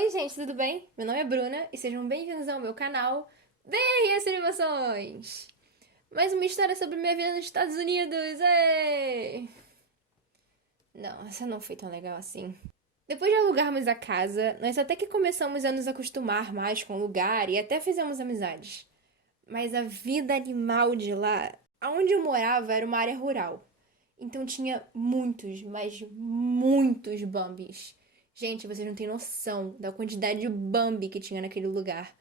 Oi, gente, tudo bem? Meu nome é Bruna e sejam bem-vindos ao meu canal Veias Animações! Mais uma história sobre minha vida nos Estados Unidos! Ei! Não, essa não foi tão legal assim. Depois de alugarmos a casa, nós até que começamos a nos acostumar mais com o lugar e até fizemos amizades. Mas a vida animal de lá, aonde eu morava, era uma área rural. Então tinha muitos, mas muitos Bambis. Gente, vocês não têm noção da quantidade de Bambi que tinha naquele lugar.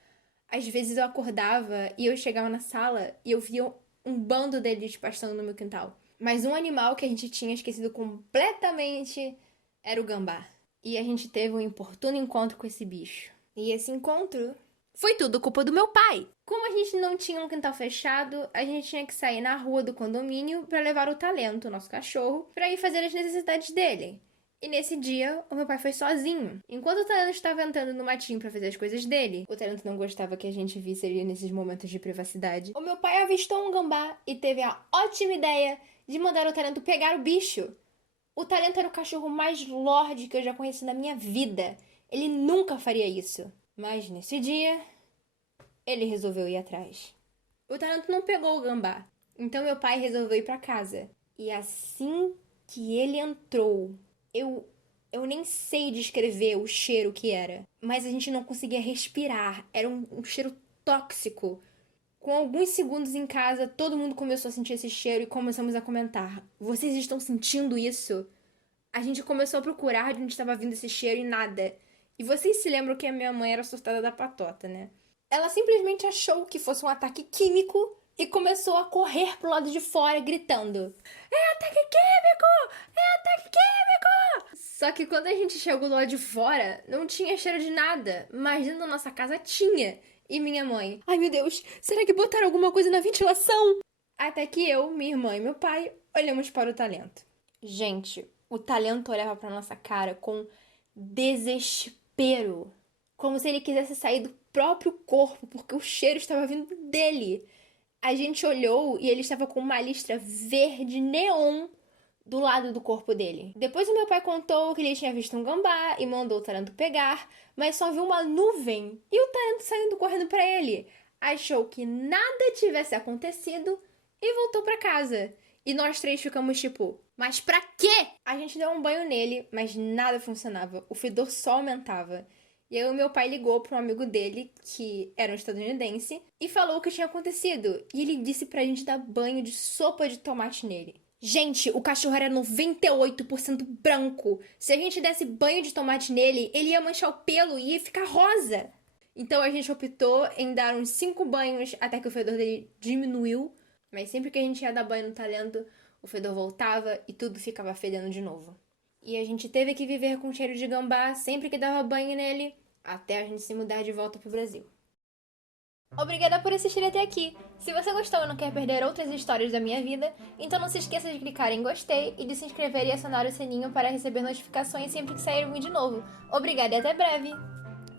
Às vezes eu acordava e eu chegava na sala e eu via um bando deles pastando no meu quintal. Mas um animal que a gente tinha esquecido completamente era o gambá. E a gente teve um importuno encontro com esse bicho. E esse encontro foi tudo culpa do meu pai. Como a gente não tinha um quintal fechado, a gente tinha que sair na rua do condomínio para levar o Talento, o nosso cachorro, para ir fazer as necessidades dele. E nesse dia, o meu pai foi sozinho. Enquanto o Talento estava entrando no matinho para fazer as coisas dele, o Talento não gostava que a gente visse ele nesses momentos de privacidade. O meu pai avistou um gambá e teve a ótima ideia de mandar o Talento pegar o bicho. O Talento era o cachorro mais lorde que eu já conheci na minha vida. Ele nunca faria isso. Mas nesse dia, ele resolveu ir atrás. O Talento não pegou o gambá, então meu pai resolveu ir pra casa. E assim que ele entrou, eu nem sei descrever o cheiro que era, mas a gente não conseguia respirar. Era um cheiro tóxico. Com alguns segundos em casa, todo mundo começou a sentir esse cheiro e começamos a comentar: vocês estão sentindo isso? A gente começou a procurar de onde estava vindo esse cheiro e nada. E vocês se lembram que a minha mãe era surtada da patota, né? Ela simplesmente achou que fosse um ataque químico e começou a correr pro lado de fora, gritando: é ataque químico! É ataque químico! Só que quando a gente chegou do lado de fora, não tinha cheiro de nada, mas dentro da nossa casa tinha. E minha mãe: ai meu Deus, será que botaram alguma coisa na ventilação? Até que eu, minha irmã e meu pai olhamos para o Talento. Gente, o Talento olhava pra nossa cara com desespero, como se ele quisesse sair do próprio corpo, porque o cheiro estava vindo dele. A gente olhou e ele estava com uma listra verde neon do lado do corpo dele. Depois o meu pai contou que ele tinha visto um gambá e mandou o Talento pegar, mas só viu uma nuvem e o Talento saindo correndo para ele. Achou que nada tivesse acontecido e voltou para casa. E nós três ficamos tipo: mas pra quê? A gente deu um banho nele, mas nada funcionava. O fedor só aumentava. E aí o meu pai ligou para um amigo dele, que era um estadunidense, e falou o que tinha acontecido. E ele disse pra gente dar banho de sopa de tomate nele. Gente, o cachorro era 98% branco. Se a gente desse banho de tomate nele, ele ia manchar o pelo e ia ficar rosa. Então a gente optou em dar uns 5 banhos até que o fedor dele diminuiu. Mas sempre que a gente ia dar banho no Talento, o fedor voltava e tudo ficava fedendo de novo. E a gente teve que viver com cheiro de gambá sempre que dava banho nele, até a gente se mudar de volta pro Brasil. Obrigada por assistir até aqui. Se você gostou e não quer perder outras histórias da minha vida, então não se esqueça de clicar em gostei e de se inscrever e acionar o sininho para receber notificações sempre que sair um vídeo novo. Obrigada e até breve!